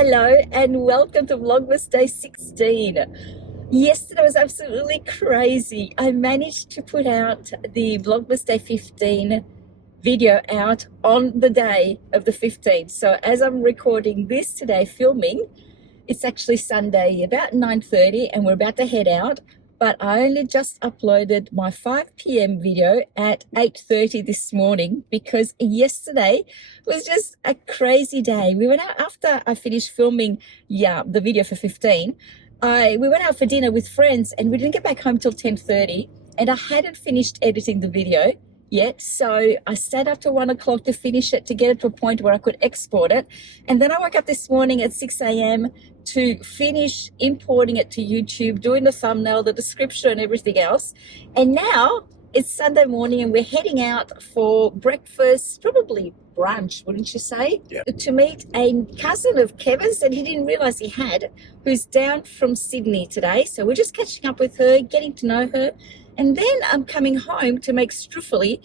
Hello and welcome to Vlogmas Day 16. Yesterday was absolutely crazy. I managed to put out the Vlogmas Day 15 video out on the day of the 15th. So as I'm recording this today, filming, it's actually Sunday about 9:30 and we're about to head out. But I only just uploaded my 5 p.m. video at 8:30 this morning because yesterday was just a crazy day. We went out after I finished filming the video for 15. We went out for dinner with friends and we didn't get back home till 10:30 and I hadn't finished editing the video yet. So I stayed up till 1 o'clock to finish it, to get it to a point where I could export it. And then I woke up this morning at 6 a.m. to finish importing it to YouTube, doing the thumbnail, the description, and everything else. And now it's Sunday morning and we're heading out for breakfast, probably brunch, wouldn't you say? Yeah. To meet a cousin of Kevin's that he didn't realize he had, who's down from Sydney today. So we're just catching up with her, getting to know her. And then I'm coming home to make struffoli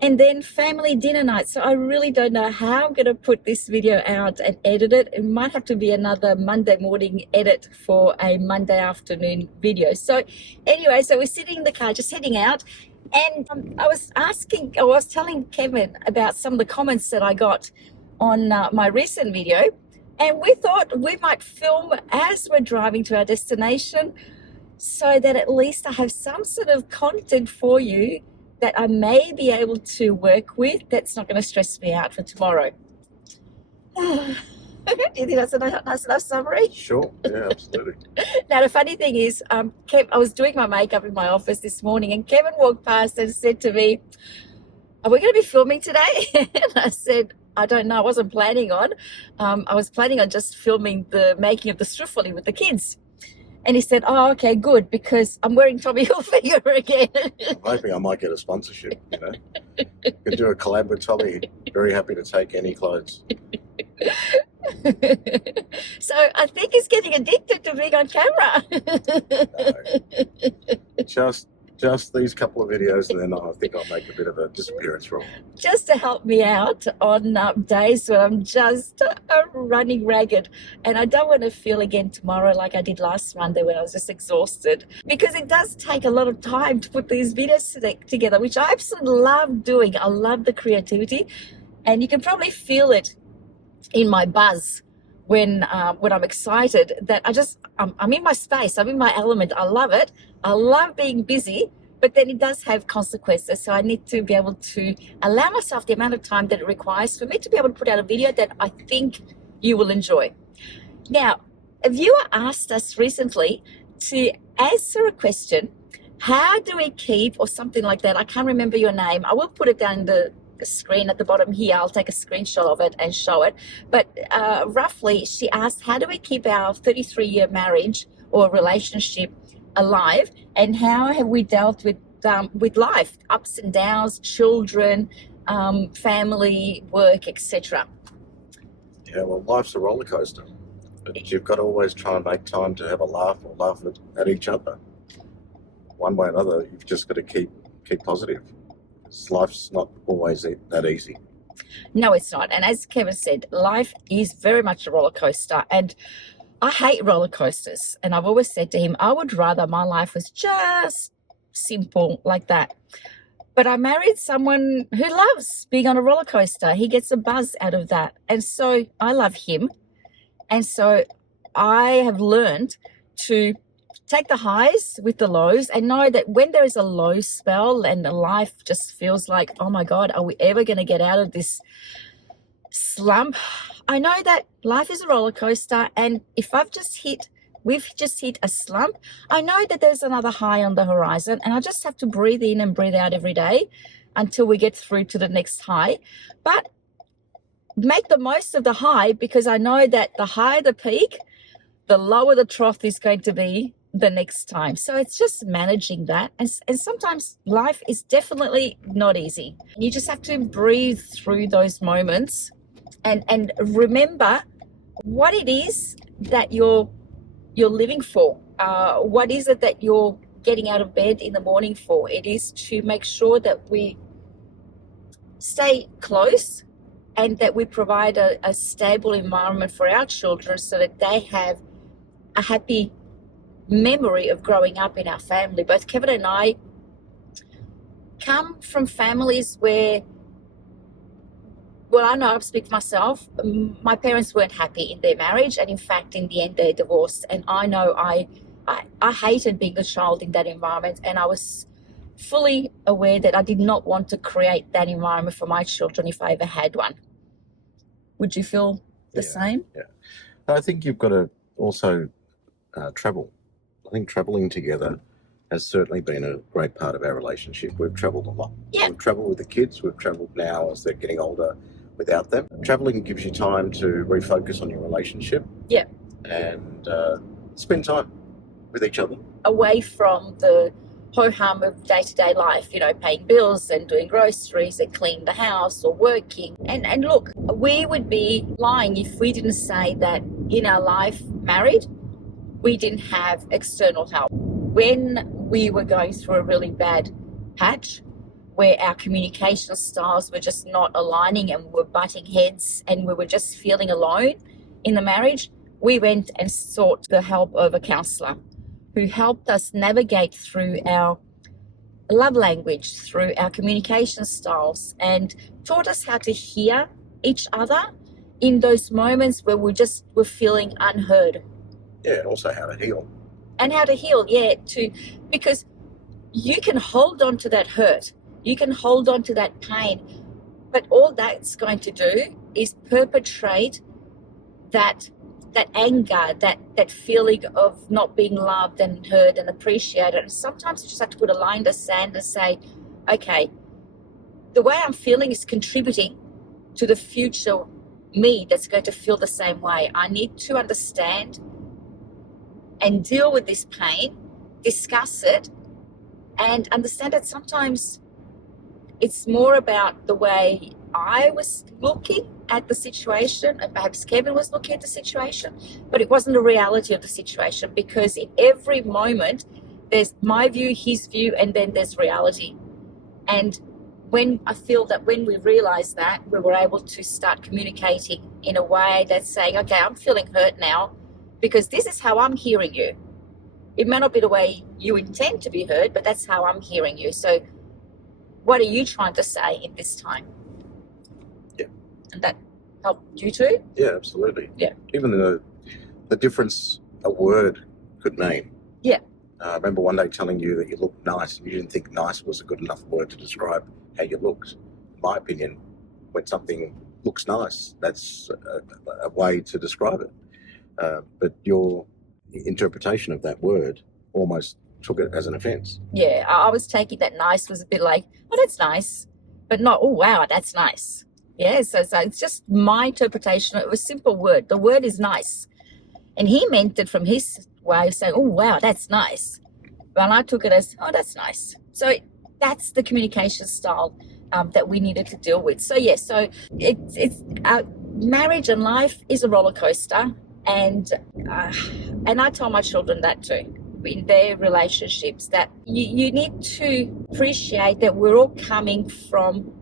and then family dinner night. So I really don't know how I'm going to put this video out and edit it. It might have to be another Monday morning edit for a Monday afternoon video. So anyway, so we're sitting in the car just heading out. And I was telling Kevin about some of the comments that I got on my recent video. And we thought we might film as we're driving to our destination, so that at least I have some sort of content for you that I may be able to work with that's not going to stress me out for tomorrow. Do you think that's a nice enough summary? Sure, yeah, absolutely. Now, the funny thing is, I was doing my makeup in my office this morning and Kevin walked past and said to me, "Are we going to be filming today?" And I said, "I don't know. I wasn't planning on. I was planning on just filming the making of the struffoli with the kids." And he said, "Oh, okay, good, because I'm wearing Tommy Hilfiger again." I'm hoping I might get a sponsorship, you know. Could do a collab with Tommy. Very happy to take any clothes. So I think he's getting addicted to being on camera. No. Just these couple of videos and then I think I'll make a bit of a disappearance rule. Just to help me out on days when I'm just running ragged. And I don't want to feel again tomorrow like I did last Monday when I was just exhausted. Because it does take a lot of time to put these videos together, which I absolutely love doing. I love the creativity. And you can probably feel it in my buzz when I'm excited that I'm in my space, I'm in my element. I love it. I love being busy, but then it does have consequences. So I need to be able to allow myself the amount of time that it requires for me to be able to put out a video that I think you will enjoy. Now, a viewer asked us recently to answer a question, how do we keep, or something like that, I can't remember your name. I will put it down in the screen at the bottom here. I'll take a screenshot of it and show it. But roughly, she asked, how do we keep our 33-year marriage or relationship alive, and how have we dealt with life, ups and downs, children, family, work, etc. Yeah, well, life's a roller coaster. But you've got to always try and make time to have a laugh or laugh at each other. One way or another, you've just got to keep positive. Life's not always that easy. No, it's not. And as Kevin said, life is very much a roller coaster. And I hate roller coasters. And I've always said to him, I would rather my life was just simple like that. But I married someone who loves being on a roller coaster. He gets a buzz out of that. And so I love him. And so I have learned to take the highs with the lows and know that when there is a low spell and life just feels like, oh my God, are we ever going to get out of this slump? I know that life is a roller coaster, and if we've just hit a slump, I know that there's another high on the horizon, and I just have to breathe in and breathe out every day until we get through to the next high. But make the most of the high, because I know that the higher the peak, the lower the trough is going to be the next time. So it's just managing that, and sometimes life is definitely not easy. You just have to breathe through those moments and remember what it is that you're living for. What is it that you're getting out of bed in the morning for? It is to make sure that we stay close and that we provide a stable environment for our children so that they have a happy memory of growing up in our family. Both Kevin and I come from families where, well, I know I speak for myself, my parents weren't happy in their marriage, and in fact in the end they divorced. And I know I hated being a child in that environment, and I was fully aware that I did not want to create that environment for my children if I ever had one. Would you feel the same? Yeah. I think you've got to also travel. I think travelling together has certainly been a great part of our relationship. We've travelled a lot. Yeah. We've travelled with the kids. We've travelled now as they're getting older without them. Travelling gives you time to refocus on your relationship. Yeah. And spend time with each other. Away from the ho-hum of day-to-day life, paying bills and doing groceries and cleaning the house or working. And look, we would be lying if we didn't say that in our life married, we didn't have external help. When we were going through a really bad patch where our communication styles were just not aligning and we were butting heads and we were just feeling alone in the marriage, we went and sought the help of a counsellor who helped us navigate through our love language, through our communication styles, and taught us how to hear each other in those moments where we just were feeling unheard. Yeah, and also how to heal. And how to heal, because you can hold on to that hurt, you can hold on to that pain, but all that's going to do is perpetrate that anger, that feeling of not being loved and heard and appreciated. And sometimes you just have to put a line in the sand and say, okay, the way I'm feeling is contributing to the future me that's going to feel the same way. I need to understand and deal with this pain, discuss it, and understand that sometimes it's more about the way I was looking at the situation, and perhaps Kevin was looking at the situation, but it wasn't the reality of the situation, because in every moment there's my view, his view, and then there's reality. And when I feel that when we realized that, we were able to start communicating in a way that's saying, okay, I'm feeling hurt now because this is how I'm hearing you. It may not be the way you intend to be heard, but that's how I'm hearing you. So what are you trying to say in this time? Yeah. And that helped you too? Yeah, absolutely. Yeah. Even the difference a word could mean. Yeah. I remember one day telling you that you looked nice, and you didn't think nice was a good enough word to describe how you looked. In my opinion, when something looks nice, that's a way to describe it. But your interpretation of that word almost took it as an offence. Yeah, I was taking that nice was a bit like, oh, that's nice, but not, oh, wow, that's nice. Yeah, so it's just my interpretation. It was a simple word. The word is nice. And he meant it from his way of saying, oh, wow, that's nice. But I took it as, oh, that's nice. So that's the communication style that we needed to deal with. So, yeah, so it's marriage and life is a roller coaster. And I tell my children that too, in their relationships, that you need to appreciate that we're all coming from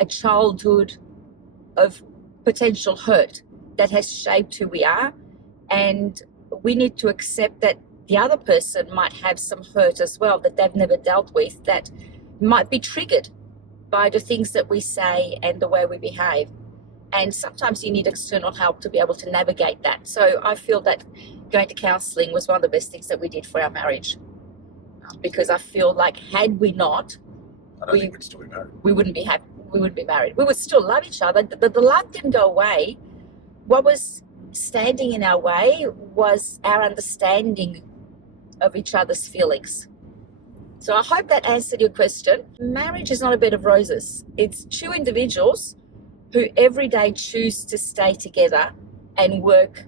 a childhood of potential hurt that has shaped who we are. And we need to accept that the other person might have some hurt as well that they've never dealt with, that might be triggered by the things that we say and the way we behave. And sometimes you need external help to be able to navigate that. So I feel that going to counselling was one of the best things that we did for our marriage, because I feel like had we not, I don't think we'd still be married. We wouldn't be happy. We wouldn't be married. We would still love each other. The love didn't go away. What was standing in our way was our understanding of each other's feelings. So I hope that answered your question. Marriage is not a bed of roses. It's two individuals who every day choose to stay together and work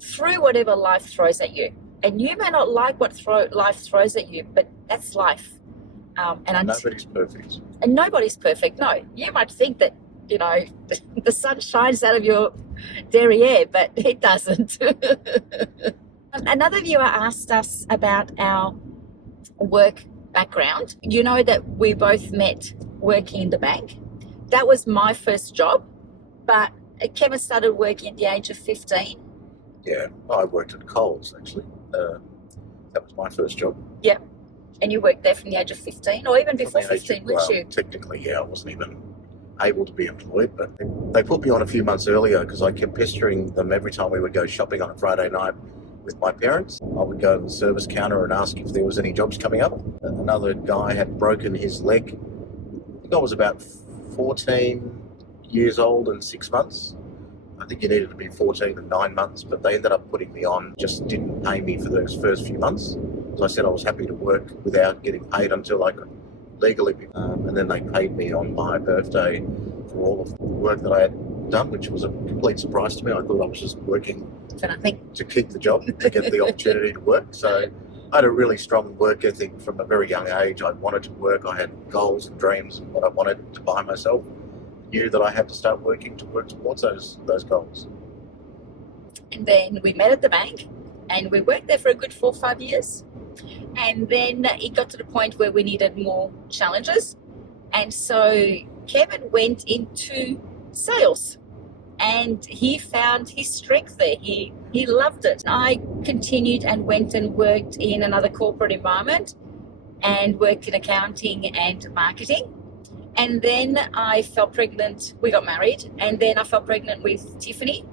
through whatever life throws at you. And you may not like what life throws at you, but that's life. And nobody's perfect. And nobody's perfect. No, you might think that, the sun shines out of your derriere, but it doesn't. Another viewer asked us about our work background. You know that we both met working in the bank. That was my first job. But Kevin started working at the age of 15. Yeah, I worked at Coles actually. That was my first job. Yep. And you worked there from the age of 15, or even before From the age 15, of- weren't well, you? technically, yeah, I wasn't even able to be employed, but they put me on a few months earlier because I kept pestering them every time we would go shopping on a Friday night with my parents. I would go to the service counter and ask if there was any jobs coming up. Another guy had broken his leg. I think I was about 14 years old and 6 months. I think you needed to be 14 and 9 months, but they ended up putting me on, just didn't pay me for those first few months. As I said, I was happy to work without getting paid until I could legally be. And then they paid me on my birthday for all of the work that I had done, which was a complete surprise to me. I thought I was just working For nothing. to keep the job, to get the opportunity to work. So I had a really strong work ethic from a very young age. I wanted to work. I had goals and dreams and what I wanted to buy myself. Knew that I had to start working to work towards those goals. And then we met at the bank, and we worked there for a good 4 or 5 years. And then it got to the point where we needed more challenges. And so Kevin went into sales, and he found his strength there. He loved it. I continued and went and worked in another corporate environment and worked in accounting and marketing. And then I fell pregnant. We got married, and then I fell pregnant with Tiffany.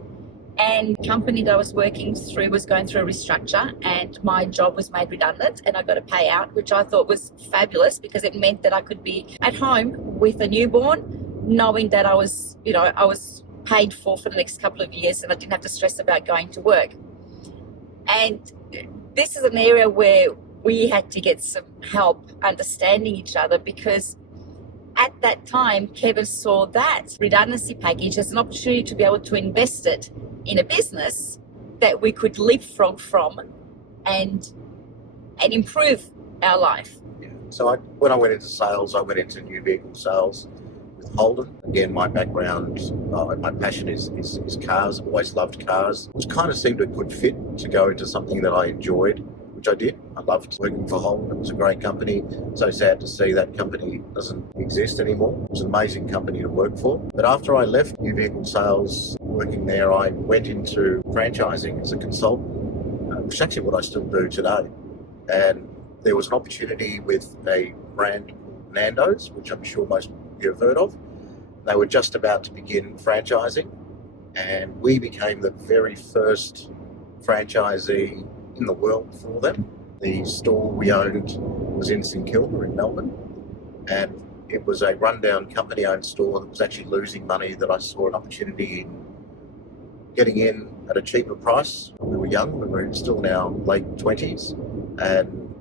And the company that I was working through was going through a restructure, and my job was made redundant, and I got a payout, which I thought was fabulous because it meant that I could be at home with a newborn, knowing that I was paid for the next couple of years, and I didn't have to stress about going to work. And this is an area where we had to get some help understanding each other, because at that time, Kevin saw that redundancy package as an opportunity to be able to invest it in a business that we could leapfrog from and improve our life. Yeah. So when I went into sales, I went into new vehicle sales with Holden. Again, my background, my passion is cars. I've always loved cars, which kind of seemed a good fit to go into something that I enjoyed, which I did. I loved working for Holden. It was a great company. So sad to see that company doesn't exist anymore. It was an amazing company to work for. But after I left new vehicle sales, working there, I went into franchising as a consultant, which is actually what I still do today. And there was an opportunity with a brand called Nando's, which I'm sure most of you have heard of. They were just about to begin franchising, and we became the very first franchisee in the world for them. The store we owned was in St Kilda in Melbourne, and it was a rundown company-owned store that was actually losing money, that I saw an opportunity in getting in at a cheaper price. We were young, we were still in our late 20s, and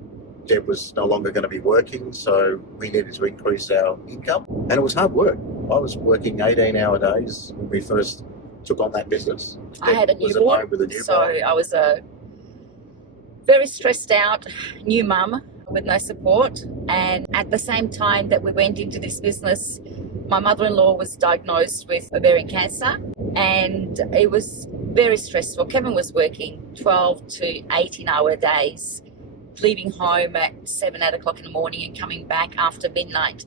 Deb was no longer going to be working, so we needed to increase our income. And it was hard work. I was working 18-hour days when we first took on that business. I had a Deb was at home with a newborn, so newborn. I was a very stressed out new mum with no support. And at the same time that we went into this business, my mother-in-law was diagnosed with ovarian cancer, and it was very stressful. Kevin was working 12 to 18-hour days, leaving home at 7, 8 o'clock in the morning and coming back after midnight.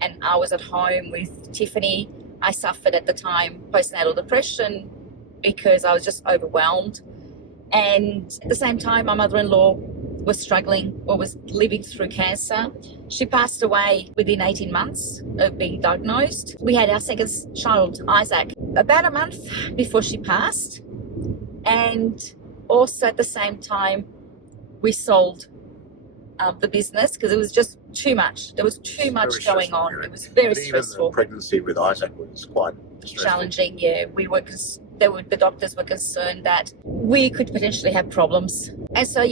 And I was at home with Tiffany. I suffered at the time postnatal depression because I was just overwhelmed. And at the same time, my mother-in-law was struggling or was living through cancer. She passed away within 18 months of being diagnosed. We had our second child, Isaac, about a month before she passed. And also at the same time, we sold the business because it was just too much. There was too much going on. It was very stressful. Even the pregnancy with Isaac was quite stressful. Challenging, yeah. The doctors were concerned that we could potentially have problems. And so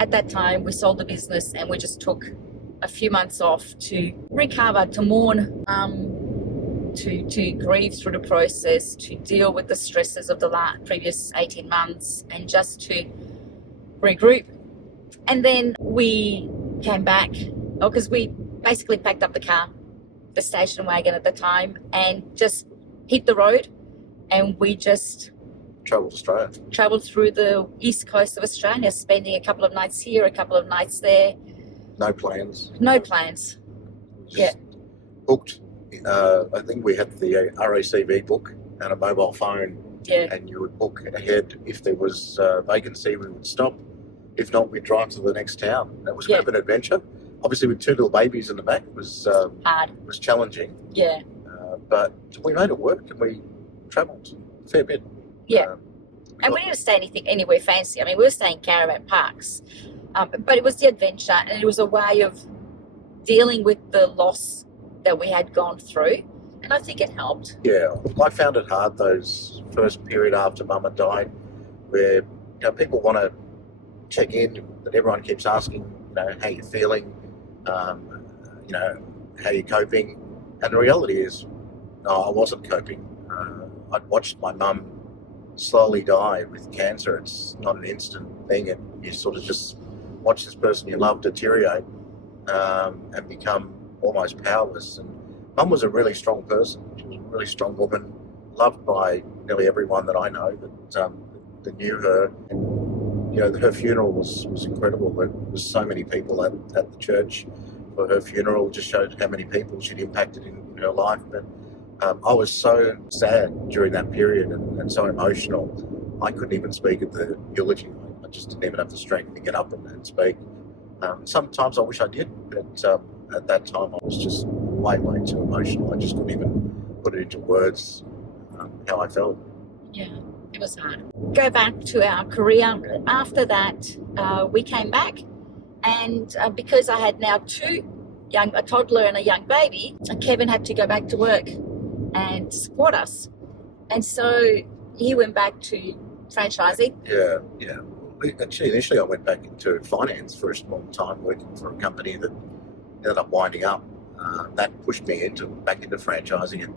at that time we sold the business, and we just took a few months off to recover, to mourn, to grieve through the process, to deal with the stresses of the previous 18 months, and just to regroup. And then we came back, because we basically packed up the car, the station wagon at the time, and just hit the road. And we just travelled through the east coast of Australia, spending a couple of nights here, a couple of nights there. No plans. No plans. Just booked. I think we had the RACV book and a mobile phone, Yeah. and you would book ahead. If there was a vacancy, we would stop. If not, we'd drive to the next town. That was kind of an adventure. Obviously, with 2 little babies in the back, was Hard. challenging. Yeah. But we made it work, and we travelled a fair bit. Yeah. And we didn't stay anywhere fancy. I mean, we were staying caravan parks, but it was the adventure, and it was a way of dealing with the loss that we had gone through, and I think it helped. Yeah, I found it hard those first period after Mum had died, where people want to check in, but everyone keeps asking, how you're feeling, how you're coping, and the reality is, no, I wasn't coping. I'd watched my mum slowly die with cancer. It's not an instant thing, and you sort of just watch this person you love deteriorate and become almost powerless. And Mum was a really strong person. She was a really strong woman, loved by nearly everyone that I know that knew her. And her funeral was incredible. There was so many people at the church for her funeral. Just showed how many people she'd impacted in her life. But I was so sad during that period and so emotional. I couldn't even speak at the eulogy. I just didn't even have the strength to get up and speak. Sometimes I wish I did, but at that time I was just way too emotional. I just couldn't even put it into words how I felt. Yeah, it was hard. Go back to our career. After that, we came back, and because I had now a toddler and a young baby, Kevin had to go back to work and support us. And so he went back to franchising. Yeah. Actually, initially I went back into finance for a small time, working for a company that ended up winding up. That pushed me back into franchising, and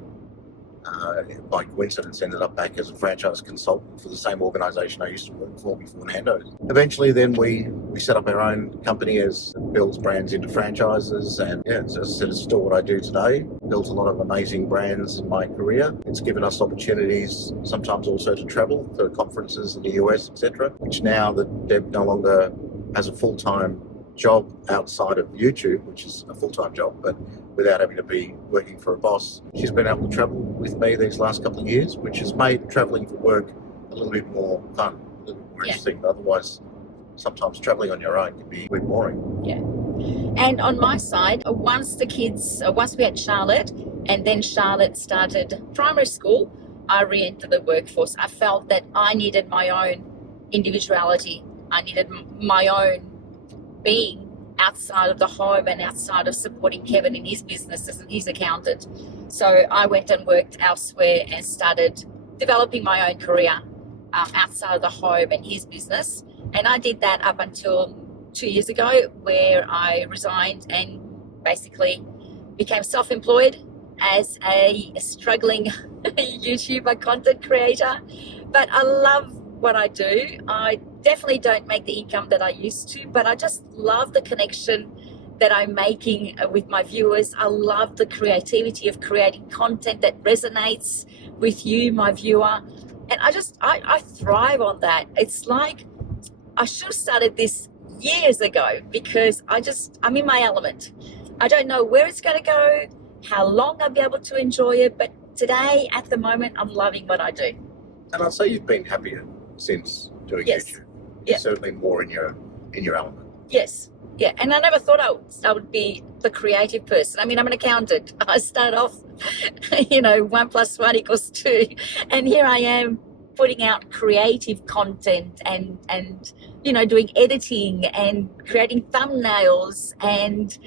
by coincidence ended up back as a franchise consultant for the same organisation I used to work for before Nando's. Eventually then we set up our own company as builds brands into franchises, and as I said, it's still what I do today. Built a lot of amazing brands in my career. It's given us opportunities sometimes also to travel for conferences in the US, etc., which now that Deb no longer has a full-time job outside of YouTube, which is a full-time job, but without having to be working for a boss. She's been able to travel with me these last couple of years, which has made travelling for work a little bit more fun, a little bit more interesting. But otherwise, sometimes travelling on your own can be a bit boring. Yeah. And on my side, once we had Charlotte, and then Charlotte started primary school, I re-entered the workforce. I felt that I needed my own individuality. I needed my own being outside of the home and outside of supporting Kevin in his business as his accountant. So I went and worked elsewhere and started developing my own career outside of the home and his business. And I did that up until 2 years ago, where I resigned and basically became self-employed as a struggling YouTuber content creator. But I love what I do. I definitely don't make the income that I used to, but I just love the connection that I'm making with my viewers. I love the creativity of creating content that resonates with you, my viewer. And I thrive on that. It's like I should have started this years ago, because I'm in my element. I don't know where it's going to go, how long I'll be able to enjoy it, but today, at the moment, I'm loving what I do. And I'd say you've been happier since doing YouTube. You're certainly more in your element. Yes. Yeah. And I never thought I would be the creative person. I mean, I'm an accountant. I started off, 1 + 1 = 2. And here I am putting out creative content and doing editing and creating thumbnails and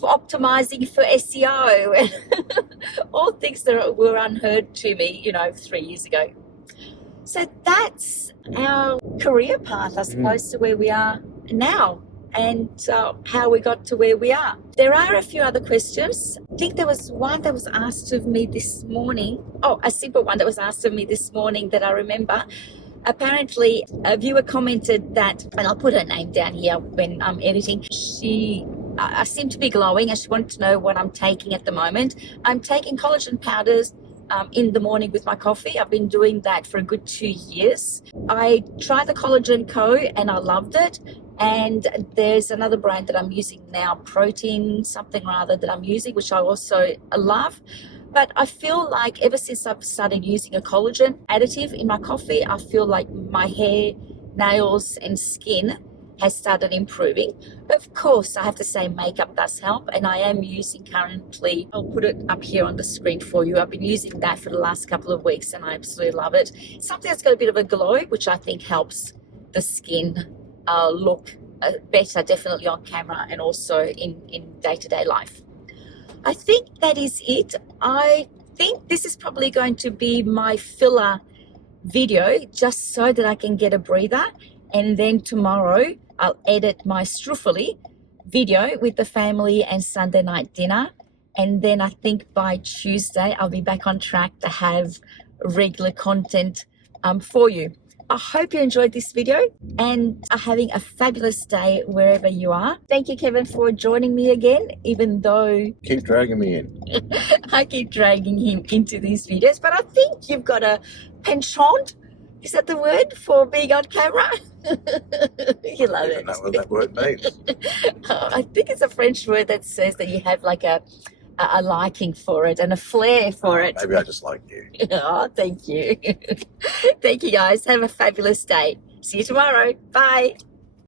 optimizing for SEO and all things that were unheard to me, 3 years ago. So that's our career path, I suppose, to where we are now, and how we got to where we are. There are a few other questions. I think there was one that was asked of me this morning. Oh, a simple one that was asked of me this morning that I remember. Apparently, a viewer commented that, and I'll put her name down here when I'm editing, I seem to be glowing, and she wanted to know what I'm taking at the moment. I'm taking collagen powders in the morning with my coffee. I've been doing that for a good 2 years. I tried the Collagen Co. and I loved it. And there's another brand that I'm using now, protein something rather, that I'm using, which I also love. But I feel like ever since I've started using a collagen additive in my coffee, I feel like my hair, nails, and skin has started improving. Of course, I have to say makeup does help, and I am using currently, I'll put it up here on the screen for you. I've been using that for the last couple of weeks and I absolutely love it. Something that's got a bit of a glow, which I think helps the skin look better, definitely on camera and also in day-to-day life. I think that is it. I think this is probably going to be my filler video just so that I can get a breather, and then tomorrow I'll edit my Struffoli video with the family and Sunday night dinner, and then I think by Tuesday I'll be back on track to have regular content for you. I hope you enjoyed this video and are having a fabulous day wherever you are. Thank you, Kevin, for joining me again, even though Keep dragging me in. I keep dragging him into these videos. But I think you've got a penchant, is that the word, for being on camera? You love it. I don't know what that word means. I think it's a French word that says that you have like a liking for it and a flair for it. Maybe I just like you. Oh, thank you. Thank you, guys. Have a fabulous day. See you tomorrow. Bye.